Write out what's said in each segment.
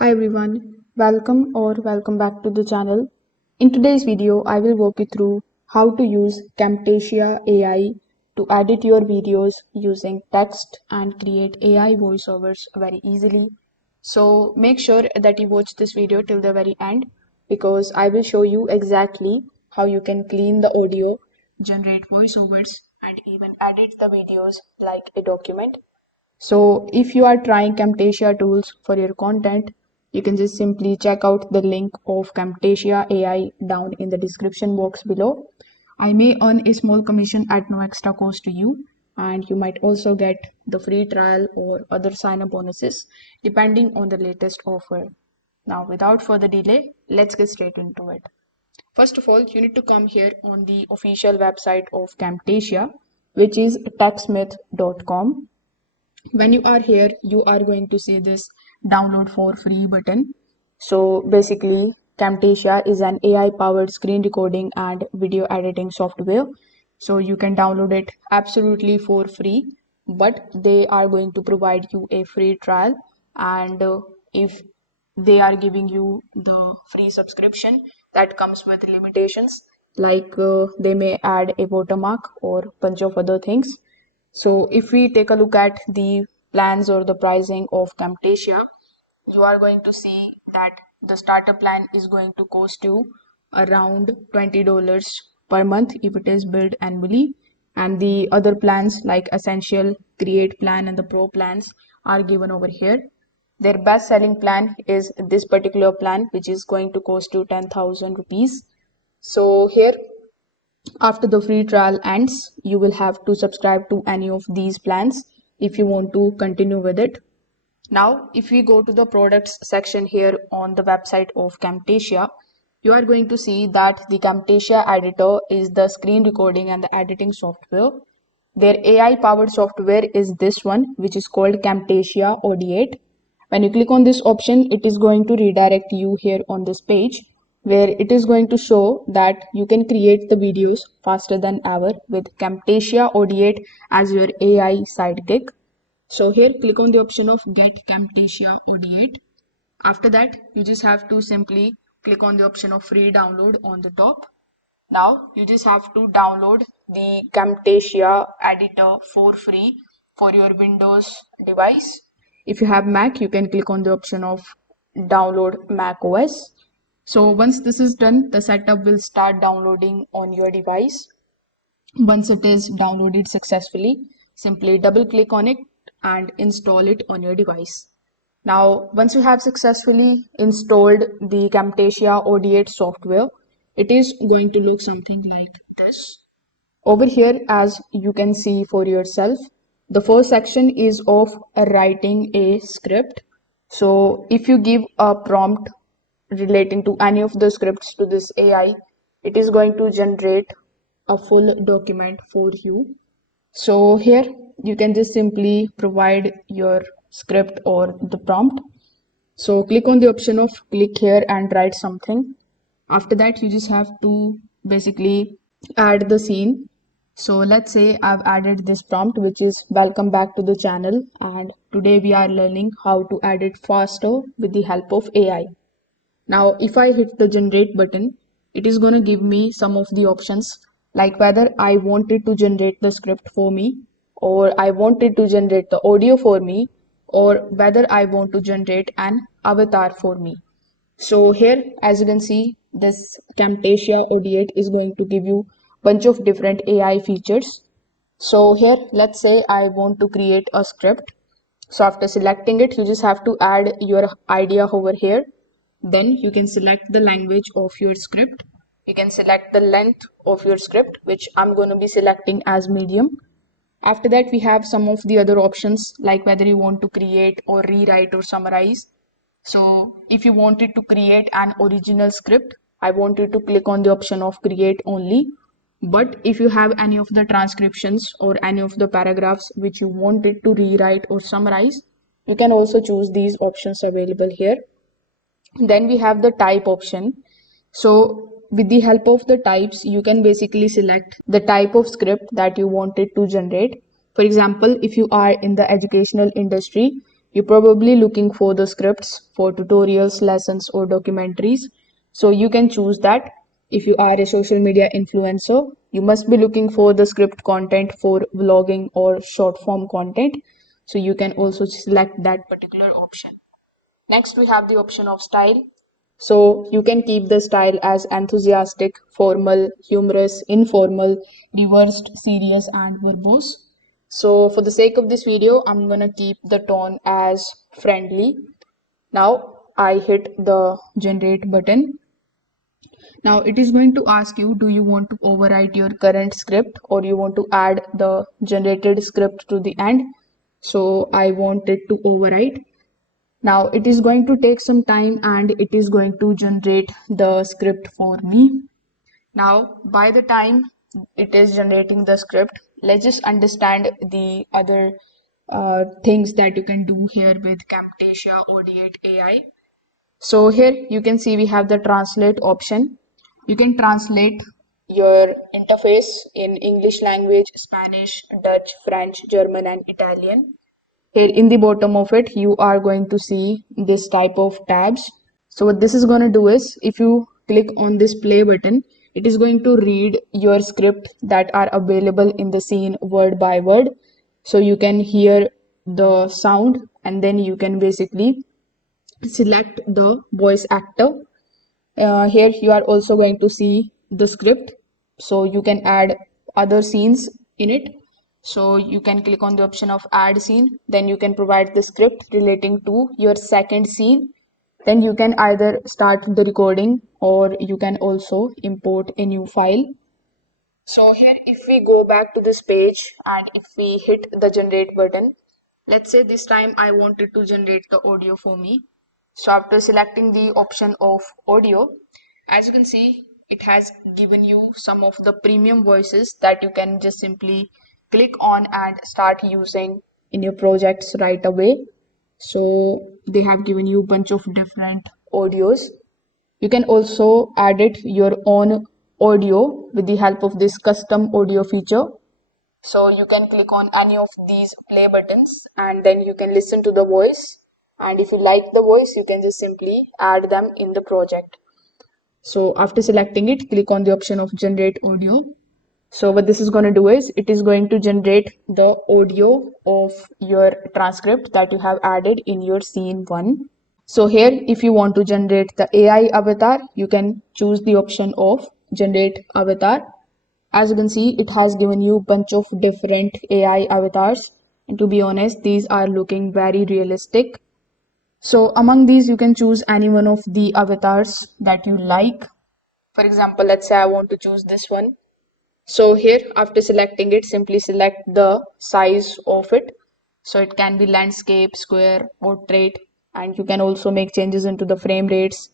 Hi everyone, welcome back to the channel. In today's video, I will walk you through how to use Camtasia AI to edit your videos using text and create AI voiceovers very easily. So make sure that you watch this video till the very end because I will show you exactly how you can clean the audio, generate voiceovers, and even edit the videos like a document. So if you are trying Camtasia tools for your content, you can just simply check out the link of Camtasia AI down in the description box below. I may earn a small commission at no extra cost to you, and you might also get the free trial or other sign-up bonuses depending on the latest offer. Now, without further delay, let's get straight into it. First of all, you need to come here on the official website of Camtasia, which is techsmith.com. When you are here, you are going to see this download for free button. So basically, Camtasia is an AI powered screen recording and video editing software. So you can download it absolutely for free, but they are going to provide you a free trial. And if they are giving you the free subscription, that comes with limitations, like they may add a watermark or bunch of other things. So if we take a look at the plans or the pricing of Camtasia, you are going to see that the starter plan is going to cost you around $20 per month if it is billed annually. And the other plans like Essential, Create plan, and the Pro plans are given over here. Their best selling plan is this particular plan, which is going to cost you 10,000 rupees. So here, after the free trial ends, you will have to subscribe to any of these plans if you want to continue with it. Now, if we go to the products section here on the website of Camtasia, you are going to see that the Camtasia editor is the screen recording and the editing software. Their AI powered software is this one, which is called Camtasia Audiate. When you click on this option, it is going to redirect you here on this page where it is going to show that you can create the videos faster than ever with Camtasia Audiate as your AI sidekick. So here click on the option of Get Camtasia Audiate. After that, you just have to simply click on the option of free download on the top. Now you just have to download the Camtasia editor for free for your Windows device. If you have Mac, you can click on the option of download Mac OS. So once this is done, the setup will start downloading on your device. Once it is downloaded successfully, simply double click on it and install it on your device. Now, once you have successfully installed the Camtasia Audiate software, it is going to look something like this. Over here, as you can see for yourself, the first section is of writing a script. So if you give a prompt relating to any of the scripts to this AI, it is going to generate a full document for you. So here you can just simply provide your script or the prompt. So click on the option of click here and write something. After that, you just have to basically add the scene. So let's say I've added this prompt, which is welcome back to the channel. And today we are learning how to edit faster with the help of AI. Now, if I hit the generate button, it is going to give me some of the options like whether I wanted to generate the script for me, or I wanted to generate the audio for me, or whether I want to generate an avatar for me. So here, as you can see, this Camtasia Audiate is going to give you bunch of different AI features. So here, let's say I want to create a script. So after selecting it, you just have to add your idea over here. Then you can select the language of your script. You can select the length of your script, which I'm going to be selecting as medium. After that, we have some of the other options like whether you want to create or rewrite or summarize. So if you wanted to create an original script, I want you to click on the option of create only. But if you have any of the transcriptions or any of the paragraphs which you wanted to rewrite or summarize, you can also choose these options available here. Then we have the type option. So with the help of the types, you can basically select the type of script that you wanted to generate. For example, if you are in the educational industry, you're probably looking for the scripts for tutorials, lessons, or documentaries. So you can choose that. If you are a social media influencer, you must be looking for the script content for vlogging or short form content. So you can also select that particular option. Next, we have the option of style. So you can keep the style as enthusiastic, formal, humorous, informal, reversed, serious, and verbose. So for the sake of this video, I'm gonna keep the tone as friendly. Now I hit the generate button. Now it is going to ask you, do you want to overwrite your current script or you want to add the generated script to the end? So I want it to overwrite. Now it is going to take some time and it is going to generate the script for me. Now by the time it is generating the script, let's just understand the other things that you can do here with Camtasia AI. So here you can see we have the translate option. You can translate your interface in English language, Spanish, Dutch, French, German, and Italian. Here in the bottom of it, you are going to see this type of tabs. So what this is going to do is, if you click on this play button, it is going to read your script that are available in the scene word by word. So you can hear the sound and then you can basically select the voice actor. Here you are also going to see the script, so you can add other scenes in it. So you can click on the option of add scene, then you can provide the script relating to your second scene. Then you can either start the recording or you can also import a new file. So here if we go back to this page and if we hit the generate button, let's say this time I wanted to generate the audio for me. So after selecting the option of audio, as you can see, it has given you some of the premium voices that you can just simply click on and start using in your projects right away. So they have given you a bunch of different audios. You can also edit your own audio with the help of this custom audio feature. So you can click on any of these play buttons and then you can listen to the voice. And if you like the voice, you can just simply add them in the project. So after selecting it, click on the option of generate audio. So what this is going to do is it is going to generate the audio of your transcript that you have added in your scene 1. So here, if you want to generate the AI avatar, you can choose the option of generate avatar. As you can see, it has given you a bunch of different AI avatars. And to be honest, these are looking very realistic. So among these, you can choose any one of the avatars that you like. For example, let's say I want to choose this one. So here, after selecting it, simply select the size of it. So it can be landscape, square, portrait, and you can also make changes into the frame rates.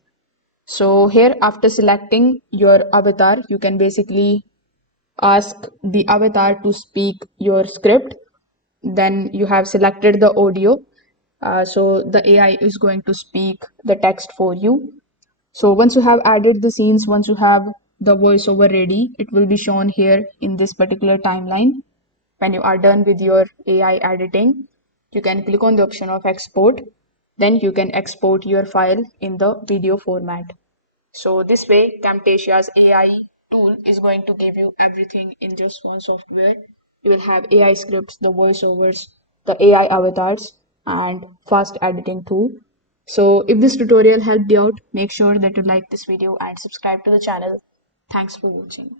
So here, after selecting your avatar, you can basically ask the avatar to speak your script. Then you have selected the audio. So the AI is going to speak the text for you. So once you have added the scenes, once you have the voiceover ready, it will be shown here in this particular timeline. When you are done with your AI editing, you can click on the option of export. Then you can export your file in the video format. So this way, Camtasia's AI tool is going to give you everything in just one software. You will have AI scripts, the voiceovers, the AI avatars, and fast editing tool. So if this tutorial helped you out, make sure that you like this video and subscribe to the channel. Thanks for watching.